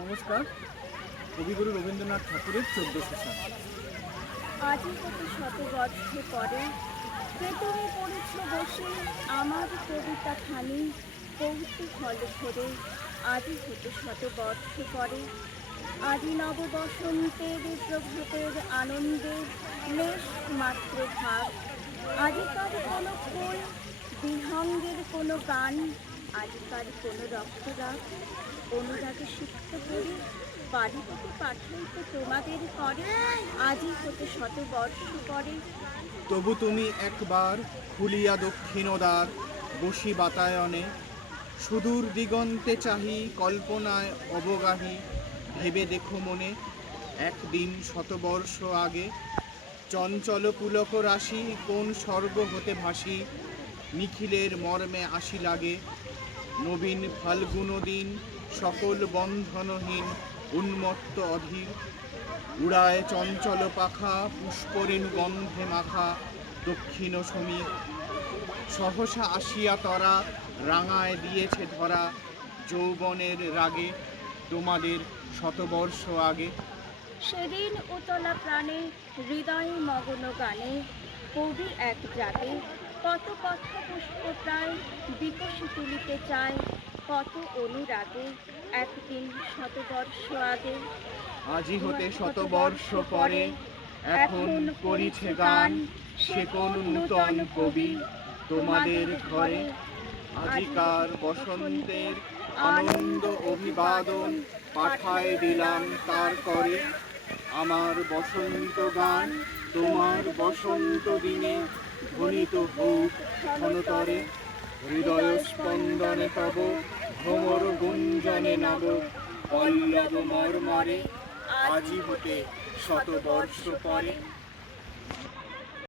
নমস্কার। কবিগুরু রবীন্দ্রনাথ ঠাকুরের 1400 সাল। আজি কত শত বর্ষ পরে যে তুমি পড়েছ বসে আমার কবিতা খানি কৌতূহল ভরে। আজি হতে শত বর্ষ পরে, আজি নব বসন্তের প্রভাতের আনন্দের লেশ মাত্র ভাব। আজিকার কোনো ফুল, বিহঙ্গের কোনো গান, আজিকার কোনো রক্তরাগ অনুরাগে সিক্ত করে বাড়িতে পাঠাইতে তোমাদের করে। আজি হতে শত বর্ষ পরে। তবু তুমি একবার খুলিয়া দক্ষিণ দ্বার, বসি বাতায়নে সুদূর দিগন্তে চাহি, কল্পনায় অবগাহী ভেবে দেখো মনে, একদিন শতবর্ষ আগে চঞ্চল পুলক রাশি কোন স্বর্গ হতে ভাসি, নিখিলের মর্মে আসি লাগে। নবীন ফাল্গুন দিন সকল বন্ধনহীন উন্মত্ত অধীর, উড়ায় চঞ্চল পাখা পুষ্পরিণ গন্ধে মাখা দক্ষিণ সমীর। সহসা আসিয়া তরা রাঙায় দিয়েছে ধরা, যৌবনের রাগে তোমাদের শতবর্ষ আগে। সেদিন উতলা প্রাণে হৃদয় মগ্ন গানে কবি এক জাগে কত কথা পুষ্প প্রায় বিকশি তুলিতে চায়, কত অনুরাগে একদিন শতবর্ষ আগে। আজি হতে শতবর্ষ পরে এখন করিছে গান সে কোন নূতন কবি তোমাদের ঘরে। আজিকার বসন্তের আনন্দ অভিবাদন পাঠায় দিলাম তার করে। আমার বসন্ত গান তোমার বসন্ত দিনে ধ্বনিত হোক ঘনতরে। হৃদয় স্পন্দনে তব ভ্রমর গুঞ্জনে নব পল্লব মর্মরে। আজি হতে শতবর্ষ পরে।